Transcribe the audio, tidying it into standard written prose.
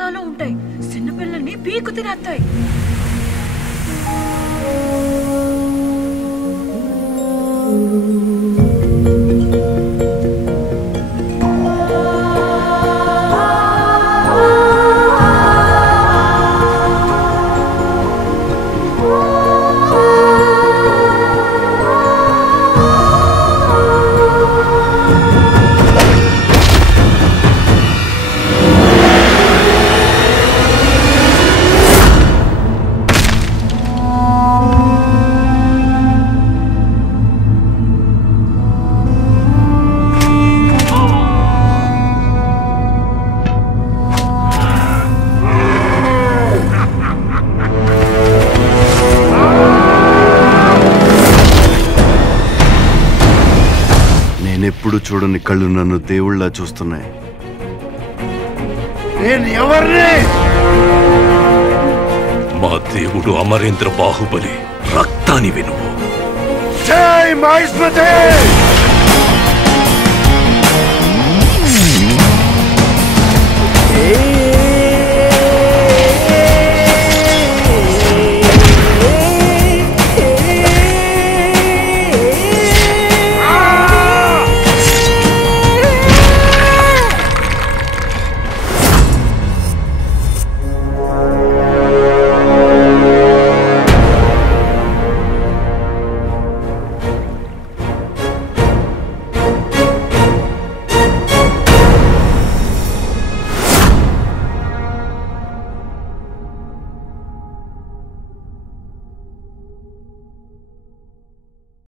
మోతాలో ఉంటాయి. చిన్నపిల్లల్ని పీకు తినేస్తాయి. నేనెప్పుడు చూడని కళ్ళు నన్ను దేవుళ్ళ చూస్తున్నాయి. నేను ఎవరిని? మా దేవుడు అమరేంద్ర బాహుబలి. రక్తాన్ని వినువు. జై మహేశ్వరి!